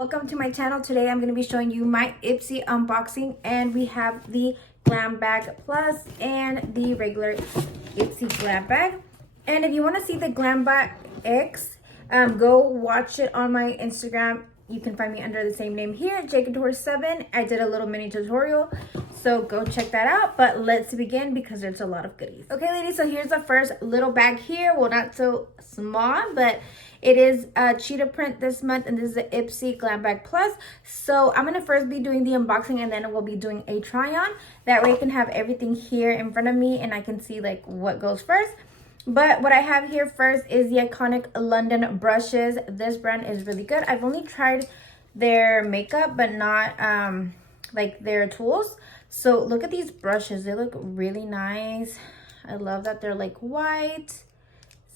Welcome to my channel. Today I'm going to be showing you my IPSY unboxing, and we have the Glam Bag Plus and the regular IPSY Glam Bag. And if you want to see the Glam Bag X, go watch it on my Instagram. You can find me under the same name here, JCouture7. I did a little mini tutorial, so go check that out. But let's begin because there's a lot of goodies. Okay, ladies, so here's the first little bag here. Well, not so small, but it is a cheetah print this month, and this is the IPSY Glam Bag Plus. So I'm gonna first be doing the unboxing, and then we'll be doing a try on. That way I can have everything here in front of me and I can see like what goes first. But what I have here first is the iconic London brushes. This brand is really good. I've only tried their makeup, but not like their tools. So look at these brushes. They look really nice. I love that they're like white.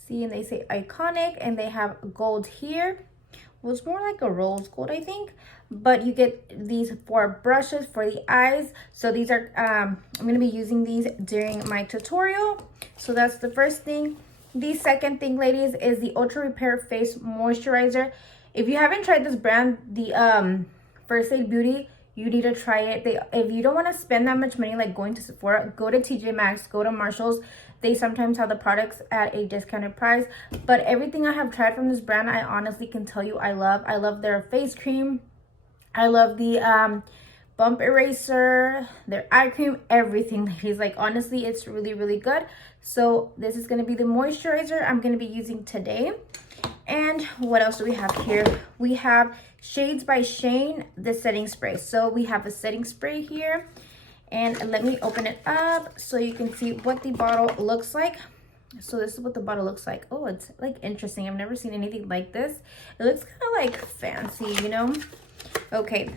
See, and they say iconic, and they have gold here. Well, it's more like a rose gold, I think. But you get these 4 brushes for the eyes. So these are I'm going to be using these during my tutorial. So that's the first thing. The second thing, ladies, is the Ultra Repair Face Moisturizer. If you haven't tried this brand, the First Aid Beauty, you need to try it. If you don't want to spend that much money like going to Sephora, go to TJ Maxx, go to Marshalls. They sometimes have the products at a discounted price. But everything I have tried from this brand, I honestly can tell you I love. I love their face cream. I love the bump eraser, their eye cream, everything, ladies. Like, honestly, it's really, really good. So this is going to be the moisturizer I'm going to be using today. And what else do we have here? We have Shades by Shane, the setting spray. So we have a setting spray here. And let me open it up so you can see what the bottle looks like. So this is what the bottle looks like. Oh, it's like interesting. I've never seen anything like this. It looks kind of like fancy, you know? Okay,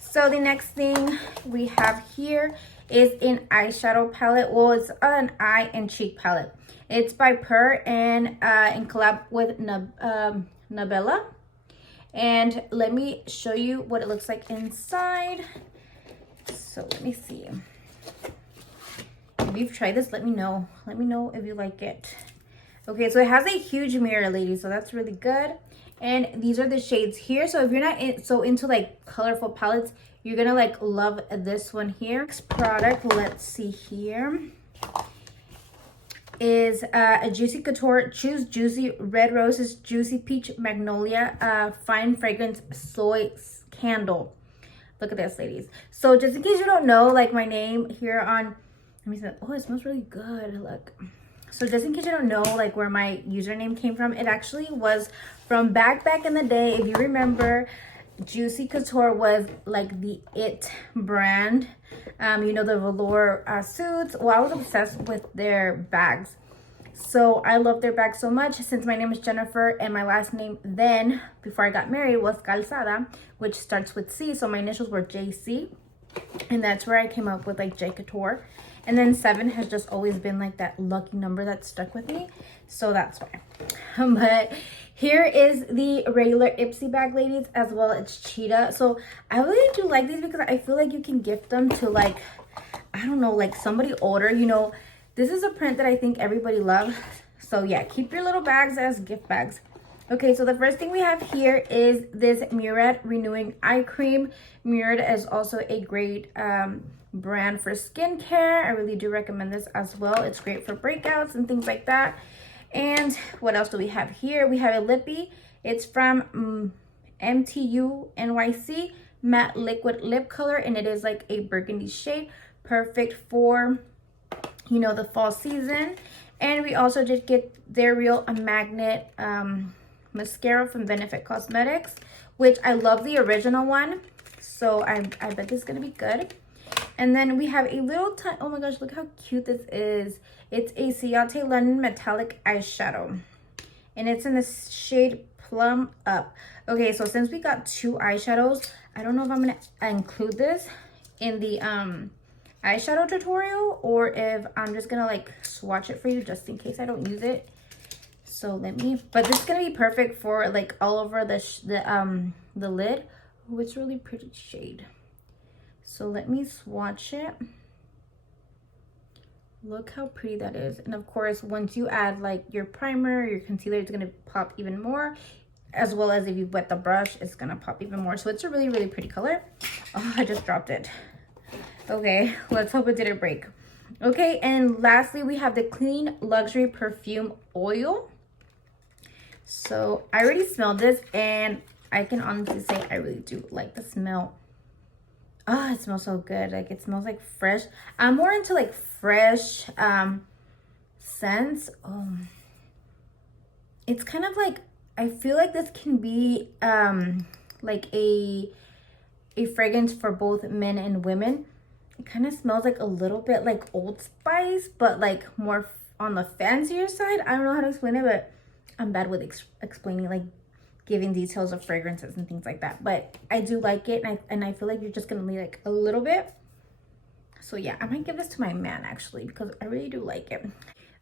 so the next thing we have here is an eyeshadow palette. Well, it's an eye and cheek palette. It's by and in collab with Nabella. And let me show you what it looks like inside. So let me see. If you've tried this, let me know. Let me know if you like it. Okay, so it has a huge mirror, ladies, so that's really good. And these are the shades here. So if you're not so into like colorful palettes, you're gonna like love this one here. Next product, let's see here, is a Juicy Couture Choose Juicy Red Roses Juicy Peach Magnolia Fine Fragrance Soy Candle. Look at this, ladies. So just in case you don't know, like my name here on, let me see. Oh, it smells really good. Look. So just in case you don't know like where my username came from, it actually was from back in the day. If you remember, Juicy Couture was like the it brand. You know, the velour suits. Well, I was obsessed with their bags. So I love their bags so much. Since my name is Jennifer and my last name then, before I got married, was Calzada, which starts with C. So my initials were JC. And that's where I came up with like J Couture. And then 7 has just always been like that lucky number that stuck with me. So that's why. But here is the regular IPSY bag, ladies, as well as cheetah. So I really do like these because I feel like you can gift them to like, I don't know, like somebody older. You know, this is a print that I think everybody loves. So yeah, keep your little bags as gift bags. Okay, so the first thing we have here is this Murad Renewing Eye Cream. Murad is also a great brand for skincare. I really do recommend this as well. It's great for breakouts and things like that. And what else do we have here? We have a lippy. It's from MTU NYC Matte Liquid Lip Color, and it is like a burgundy shade. Perfect for, you know, the fall season. And we also did get their Real Magnet mascara from Benefit Cosmetics, which I love the original one. So I bet this is going to be good. And then we have a little oh my gosh, look how cute this is. It's a Ciate London Metallic Eyeshadow. And it's in the shade Plum Up. Okay, so since we got 2 eyeshadows, I don't know if I'm going to include this in the eyeshadow tutorial or if I'm just going to like swatch it for you just in case I don't use it. So let me, but this is going to be perfect for like all over the lid. Oh, it's really pretty shade. So let me swatch it. Look how pretty that is. And of course, once you add like your primer, your concealer, it's going to pop even more. as well as if you wet the brush, it's gonna pop even more. So it's a really, really pretty color. Oh, I just dropped it. Okay, let's hope it didn't break. Okay, and lastly, we have the Clean Luxury Perfume Oil. So I already smelled this, and I can honestly say I really do like the smell. Oh, it smells so good. Like, it smells like fresh. I'm more into like fresh scents. It's kind of like, I feel like this can be like a fragrance for both men and women. It kind of smells like a little bit like Old Spice, but like more on the fancier side. I don't know how to explain it, but I'm bad with explaining, like giving details of fragrances and things like that. But I do like it, and I feel like you're just gonna need like a little bit. So yeah, I might give this to my man actually, because I really do like it.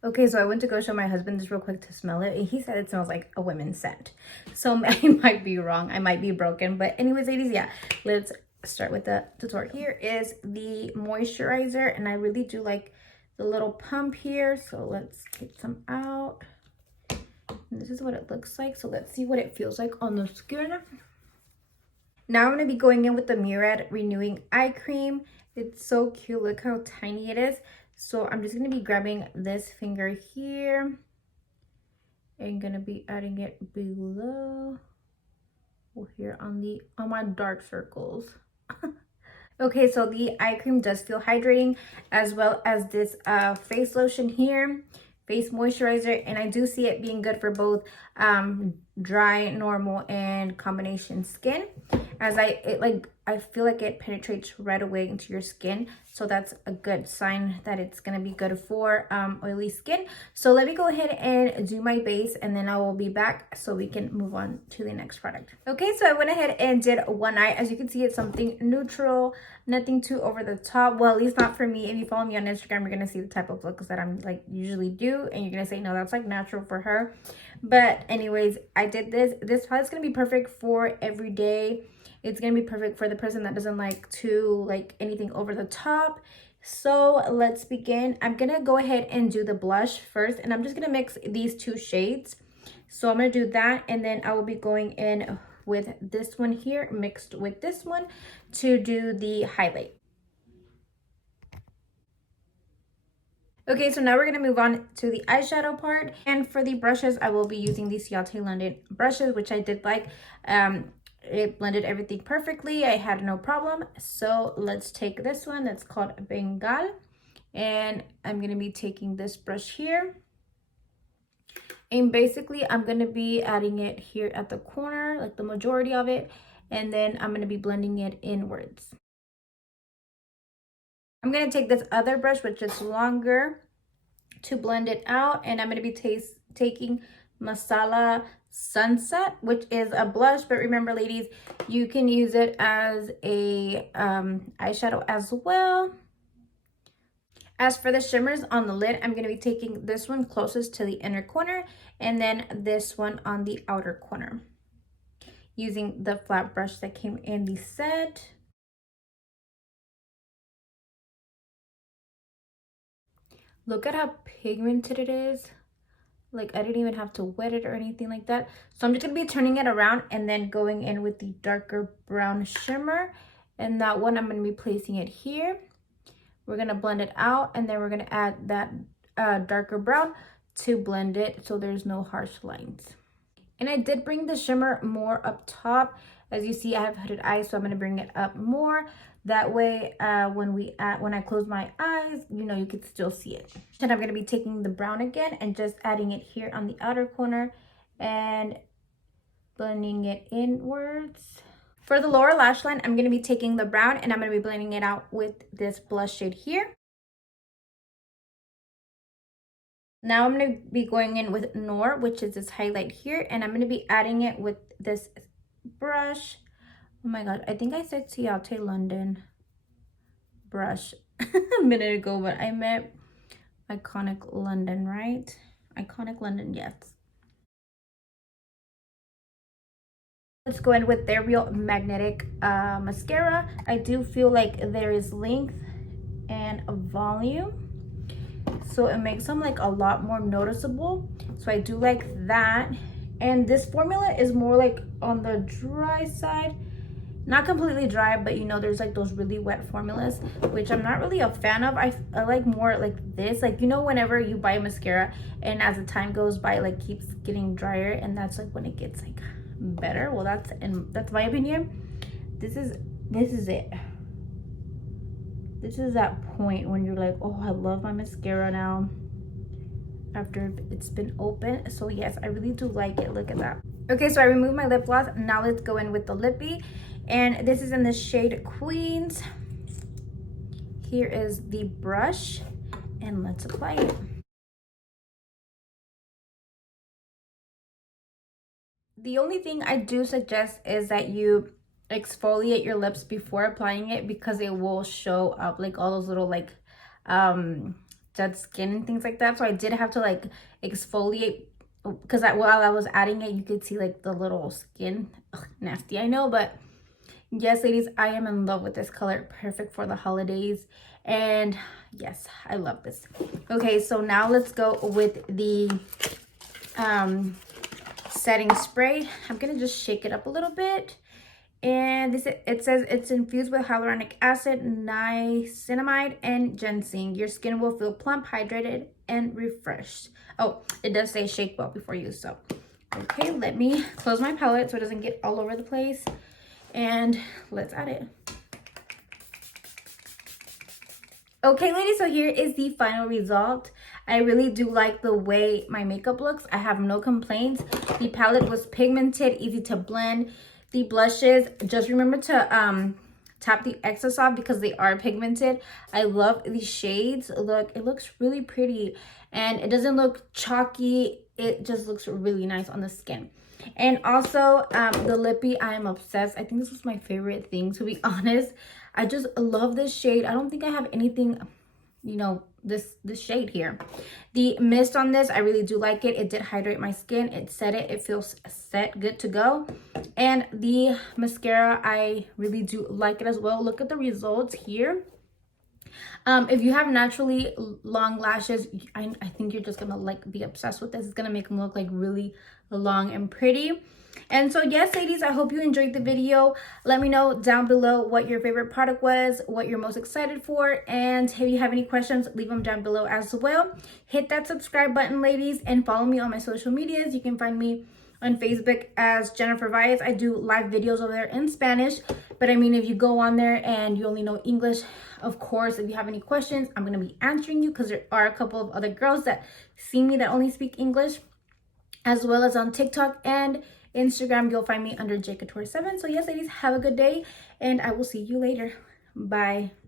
Okay, so I went to go show my husband this real quick to smell it, and he said it smells like a women's scent. So I might be wrong, I might be broken, but anyways, ladies, yeah, let's start with the tutorial. Here is the moisturizer, and I really do like the little pump here. So let's get some out. And this is what it looks like. So let's see what it feels like on the skin. Now I'm going to be going in with the Murad Renewing Eye Cream. It's so cute. Look how tiny it is. So I'm just going to be grabbing this finger here and going to be adding it below here on my dark circles. Okay, so the eye cream does feel hydrating, as well as this face lotion here, face moisturizer, and I do see it being good for both dry, normal, and combination skin, as I feel like it penetrates right away into your skin. So that's a good sign that it's going to be good for oily skin. So let me go ahead and do my base, and then I will be back so we can move on to the next product. Okay, so I went ahead and did one eye. As you can see, it's something neutral, nothing too over the top. Well, at least not for me. If you follow me on Instagram, you're going to see the type of looks that I'm like usually do, and you're going to say, no, that's like natural for her. But anyways, I did this. This palette's going to be perfect for every day. It's going to be perfect for the person that doesn't like to like anything over the top. So let's begin. I'm going to go ahead and do the blush first, and I'm just going to mix these two shades. So I'm going to do that, and then I will be going in with this one here mixed with this one to do the highlight. Okay, so now we're going to move on to the eyeshadow part. And for the brushes, I will be using these Ciate London brushes, which I did like. It blended everything perfectly. I had no problem. So let's take this one that's called Bengal. And I'm going to be taking this brush here. And basically, I'm going to be adding it here at the corner, like the majority of it. And then I'm going to be blending it inwards. I'm going to take this other brush, which is longer, to blend it out. And I'm going to be taking Masala Sunset, which is a blush. But remember, ladies, you can use it as a eyeshadow as well. As for the shimmers on the lid, I'm going to be taking this one closest to the inner corner, and then this one on the outer corner, using the flat brush that came in the set. Look at how pigmented it is. Like, I didn't even have to wet it or anything like that. So I'm just going to be turning it around and then going in with the darker brown shimmer. And that one, I'm going to be placing it here. We're going to blend it out, and then we're going to add that darker brown to blend it so there's no harsh lines. And I did bring the shimmer more up top. As you see, I have hooded eyes, so I'm going to bring it up more. That way, when I close my eyes, you know, you could still see it. And I'm going to be taking the brown again and just adding it here on the outer corner and blending it inwards. For the lower lash line, I'm going to be taking the brown, and I'm going to be blending it out with this blush shade here. Now I'm going to be going in with Noor, which is this highlight here, and I'm going to be adding it with this brush. Oh my god, I think I said Ciate London brush a minute ago, but I meant Iconic London, right? Iconic London, yes. Let's go in with their Real Magnetic mascara. I do feel like there is length and volume, so it makes them like a lot more noticeable. So I do like that. And this formula is more like on the dry side. Not completely dry, but you know, there's like those really wet formulas, which I'm not really a fan of. I like more like this. Like, you know, whenever you buy mascara and as the time goes by, like keeps getting drier, and that's like when it gets like better. Well, that's my opinion. This is it. This is that point when you're like, oh, I love my mascara now after it's been open. So yes, I really do like it. Look at that. Okay, so I removed my lip gloss. Now let's go in with the lippy, and this is in the shade Queens. Here is the brush, and let's apply it. The only thing I do suggest is that you exfoliate your lips before applying it, because it will show up like all those little like dead skin and things like that. So I did have to like exfoliate, because while I was adding it, you could see like the little skin. Ugh, nasty, I know, but yes, ladies, I am in love with this color. Perfect for the holidays. And yes, I love this. Okay, so now let's go with the setting spray. I'm gonna just shake it up a little bit. And it says it's infused with hyaluronic acid, niacinamide, and ginseng. Your skin will feel plump, hydrated, and refreshed. Oh, it does say shake well before use. So okay, let me close my palette so it doesn't get all over the place, and let's add it. Okay, ladies, so here is the final result. I really do like the way my makeup looks. I have no complaints. The palette was pigmented, easy to blend. The blushes, just remember to tap the excess off because they are pigmented. I love these shades. Look, it looks really pretty, and it doesn't look chalky. It just looks really nice on the skin. And also the lippy, I am obsessed. I think this was my favorite thing, to be honest. I just love this shade. I don't think I have anything, you know, this shade here. The mist on this, I really do like it. It did hydrate my skin. It set it. It feels set, good to go. And the mascara, I really do like it as well. Look at the results here. If you have naturally long lashes, I think you're just gonna like be obsessed with this. It's gonna make them look like really long and pretty. And so yes, ladies, I hope you enjoyed the video. Let me know down below what your favorite product was, what you're most excited for, and if you have any questions, leave them down below as well. Hit that subscribe button, ladies, and follow me on my social medias. You can find me on Facebook as Jennifer Valles. I do live videos over there in Spanish, but I mean, if you go on there and you only know English, of course, if you have any questions, I'm going to be answering you, because there are a couple of other girls that see me that only speak English, as well as on TikTok and Instagram. You'll find me under jcouture7. So yes, ladies, have a good day, and I will see you later. Bye.